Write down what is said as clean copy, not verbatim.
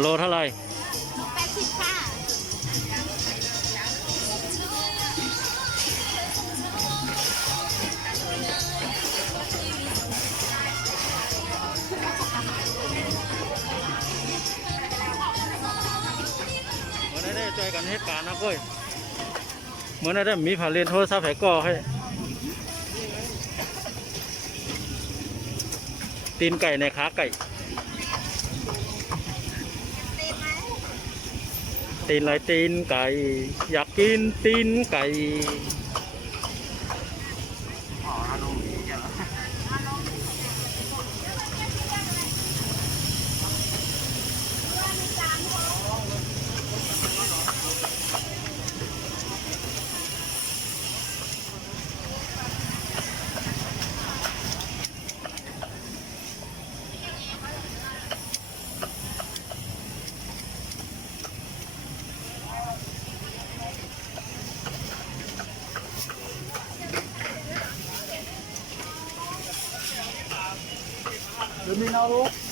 โลเท่าไหร่80ค่ะเมื่อได้ช่วยกันเหตุการณ์นะก้อยเมื่อได้มีผ่าเรียนโทรศัพท์ให้ก่อให้ตีนไก่ในขาไก่ตีนอะไรตีนไก่อยากกินตีนไก่Terminal